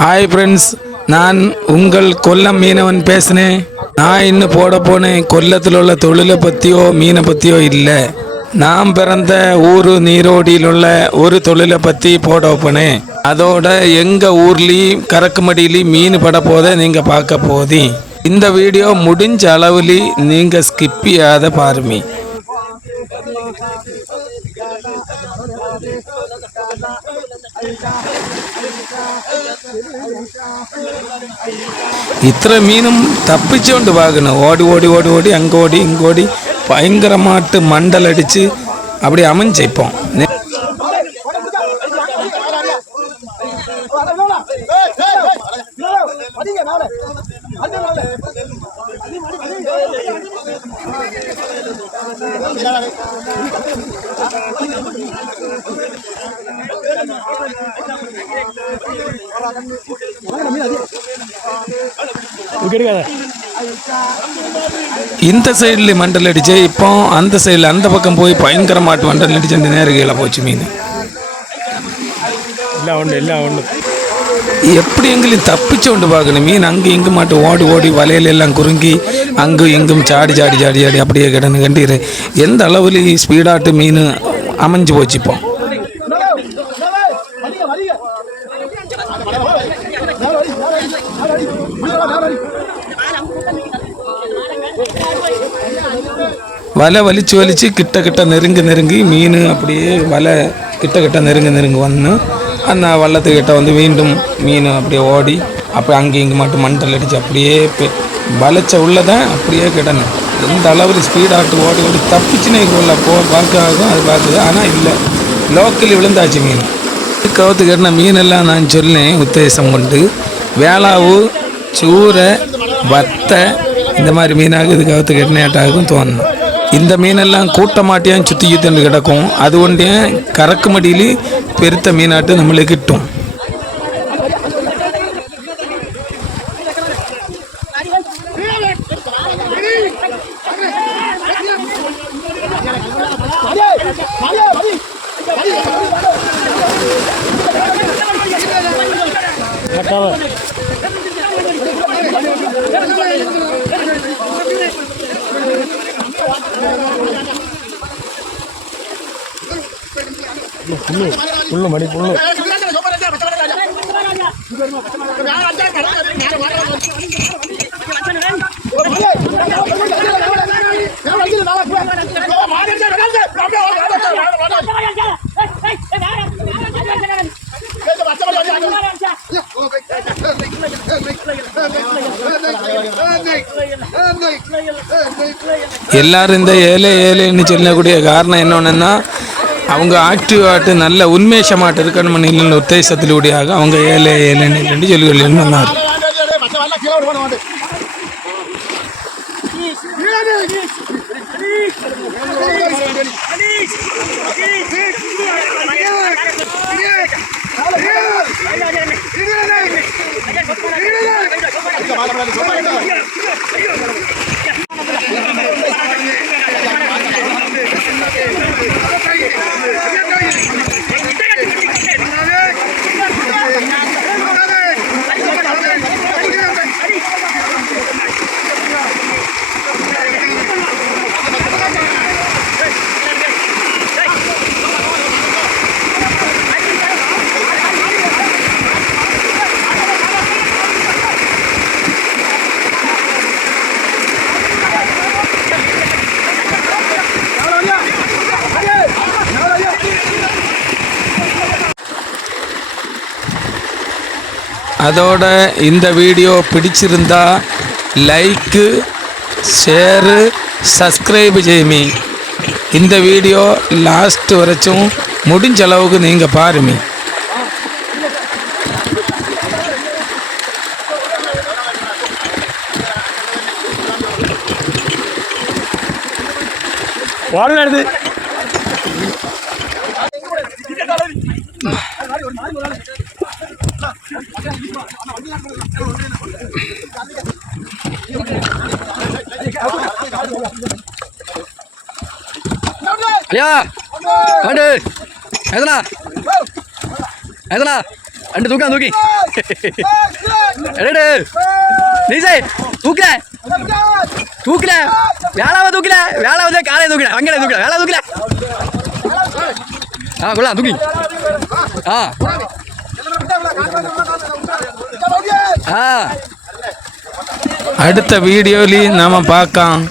Hi friends, நான் உங்கள் கொல்லம் மீனவன் பேசுனேன். நான் இன்னும் போட போனேன் கொல்லத்தில் உள்ள தொழிலை பற்றியோ மீனை பற்றியோ இல்லை. நான் பிறந்த ஊர் நீரோடியில் உள்ள ஒரு தொழிலை பற்றி போட போனேன். அதோட எங்கள் ஊர்லேயும் கறக்குமடியிலையும் மீன் பட போதை நீங்கள் பார்க்க போதீ. இந்த வீடியோ முடிஞ்ச அளவுல நீங்கள் ஸ்கிப் செய்யாத பாருங்க. இத்தனை மீனும் தப்பிச்சோண்டு பார்க்கணும். ஓடி ஓடி ஓடி ஓடி அங்கே ஓடி இங்கே ஓடி பயங்கரமாட்டு மண்டல் அடித்து அப்படி அமைஞ்சிப்போம். இந்த சைடில் மண்டல் அடிச்சு இப்போ அந்த சைடில் அந்த பக்கம் போய் பயங்கரமாட்டு மண்டல் அடிச்சு அந்த நேரகையில் போச்சு மீன். எப்படி எங்களையும் தப்பிச்சு கொண்டு பார்க்கணும். மீன் அங்கே இங்கு மாட்டு ஓடி ஓடி வலையில எல்லாம் குறுங்கி அங்கும் இங்கும் சாடி சாடி சாடி சாடி அப்படியே கிடன்னு கண்டிரு. எந்த அளவுல ஸ்பீடாட்டு மீன் அமைஞ்சு போச்சு. இப்போ வலை வலிச்சு வலிச்சு கிட்ட கிட்ட நெருங்கி மீன் அப்படியே வலை கிட்ட நெருங்கி வந்து அந்த வள்ளத்துக்கிட்ட வந்து மீண்டும் மீன் அப்படியே ஓடி அப்போ அங்கே இங்கே மட்டும் மண்டல் அடித்து அப்படியே வளைச்ச உள்ளதான் அப்படியே கிடணும். எந்த அளவில் ஸ்பீடாட்டு ஓடி ஓடி தப்பிச்சுனே உள்ள பார்க்க ஆகும். அது பார்க்குது, ஆனால் இல்லை, லோக்கல் விழுந்தாச்சு மீன். கவுத்து கட்டின மீனெல்லாம் நான் சொன்னேன் உத்தேசம் கொண்டு. வேளாவு, சூரை, வத்தை இந்த மாதிரி மீனாக இது கவுத்து கட்டினேட்டாகும் தோணும். இந்த மீனெல்லாம் கூட்டமாட்டியான் சுற்றி சுற்றி கிடக்கும். அது ஒன்றே கறக்கு மடியிலே பெருத்த மீனாட்டு நம்மளுக்கு கிட்டும். புல்லு மணி புல்லு எல்லாரும் இந்த ஏழை ஏழைன்னு சொல்லக்கூடிய காரணம் என்னன்னா, அவங்க ஆக்டிவாட்டு நல்ல உண்மேஷமாட்டு இருக்கணும் இல்லைன்னு உத்தேசத்திலூடியாக அவங்க ஏழை ஏழைன்னு சொல்லி வந்தார். அதோட இந்த வீடியோ பிடிச்சிருந்தா லைக்கு, ஷேரு, சப்ஸ்கிரைப் செய்யுமி. இந்த வீடியோ லாஸ்ட் வரைக்கும் முடிஞ்ச அளவுக்கு நீங்கள் பாருமி. ஐயா வாண்டு எதனா எதனா அண்டு தூக்கலாம் தூக்கி ரெடு நீசை தூக்கல தூக்கல வேளாவ தூக்கல வேளாவது காலையை தூக்கல அங்கே தூக்கல வேளா தூக்கல கொள்ளலாம் தூக்கி அடுத்த வீடியோலி நாம பார்க்கலாம்.